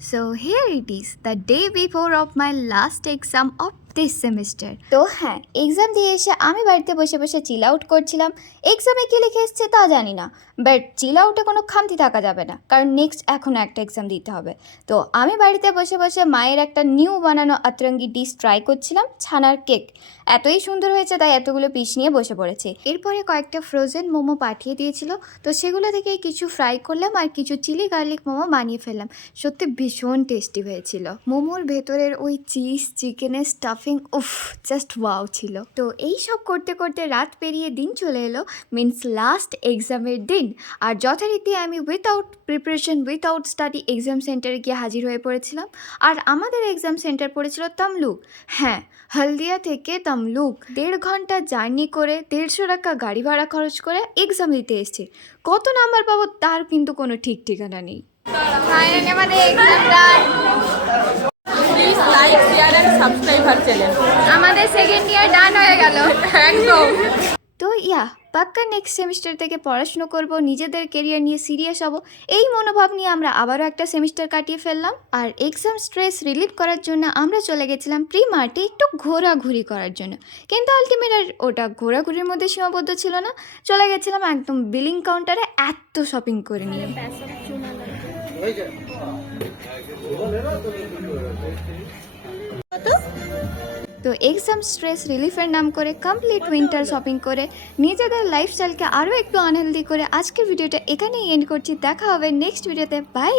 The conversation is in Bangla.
So here it is, the day before of my last exam of this semester. তো হ্যাঁ, এক্সাম দিয়ে এসে আমি বাড়িতে বসে বসে চিল আউট করছিলাম। এক্সামে কী লিখে এসছে তা জানি না, বাট চিল আউটে কোনো খামতি থাকা যাবে না, কারণ নেক্সট এখনও একটা এক্সাম দিতে হবে। তো আমি বাড়িতে বসে বসে মায়ের একটা নিউ বানানো আতরঙ্গি ডিশ ট্রাই করছিলাম, ছানার কেক। এতই সুন্দর হয়েছে তাই এতগুলো পিস নিয়ে বসে পড়েছে। এরপরে কয়েকটা ফ্রোজেন মোমো পাঠিয়ে দিয়েছিল, তো সেগুলো থেকে কিছু ফ্রাই করলাম আর কিছু চিলি গার্লিক মোমো বানিয়ে ফেললাম। সত্যি ভীষণ টেস্টি হয়েছিল। মোমোর ভেতরের ওই চিজ, চিকেনের স্টাফিং, উফ, জাস্ট ওয়াও ছিল। তো এই সব করতে করতে রাত পেরিয়ে দিন চলে এলো, মিনস লাস্ট এক্সামের দিন। আর যথারীতি আমি without preparation, without study exam সেন্টারে গিয়ে হাজির হয়ে পড়েছিলাম। আর আমাদের এক্সাম সেন্টার পড়েছিল তমলুক। হ্যাঁ, হলদিয়া থেকে তমলুক 1.5 ঘন্টা জার্নি করে 150 টাকা গাড়ি ভাড়া খরচ করে এক্সাম দিতে এসেছি। কত নাম্বার পাবো তার কিন্তু কোনো ঠিক ঠিকানা নেই। ফাইনালি আমাদের exam done. Please like share and subscribe আর চ্যানেল। আমাদের সেকেন্ড ইয়ার ডান হয়ে গেল একদম। তো পাক্কা নেক্সট সেমিস্টার থেকে পড়াশুনো করব, নিজেদের কেরিয়ার নিয়ে সিরিয়াস হব, এই মনোভাব নিয়ে আমরা আবারও একটা সেমিস্টার কাটিয়ে ফেললাম। আর এক্সাম স্ট্রেস রিলিভ করার জন্য আমরা চলে গেছিলাম প্রি মার্টে একটু ঘোরাঘুরি করার জন্য। কিন্তু আলটিমেট আর ওটা ঘোরাঘুরির মধ্যে সীমাবদ্ধ ছিল না, চলে গেছিলাম একদম বিলিং কাউন্টারে এত শপিং করে নিয়ে। তো এক্সাম স্ট্রেস রিলিফের নাম করে কমপ্লিট উইন্টার শপিং করে নিজেদের লাইফস্টাইলকে আরও একটু আনহেলদি করে আজকের ভিডিওটা এখানেই এন্ড করছি। দেখা হবে নেক্সট ভিডিওতে। বাই।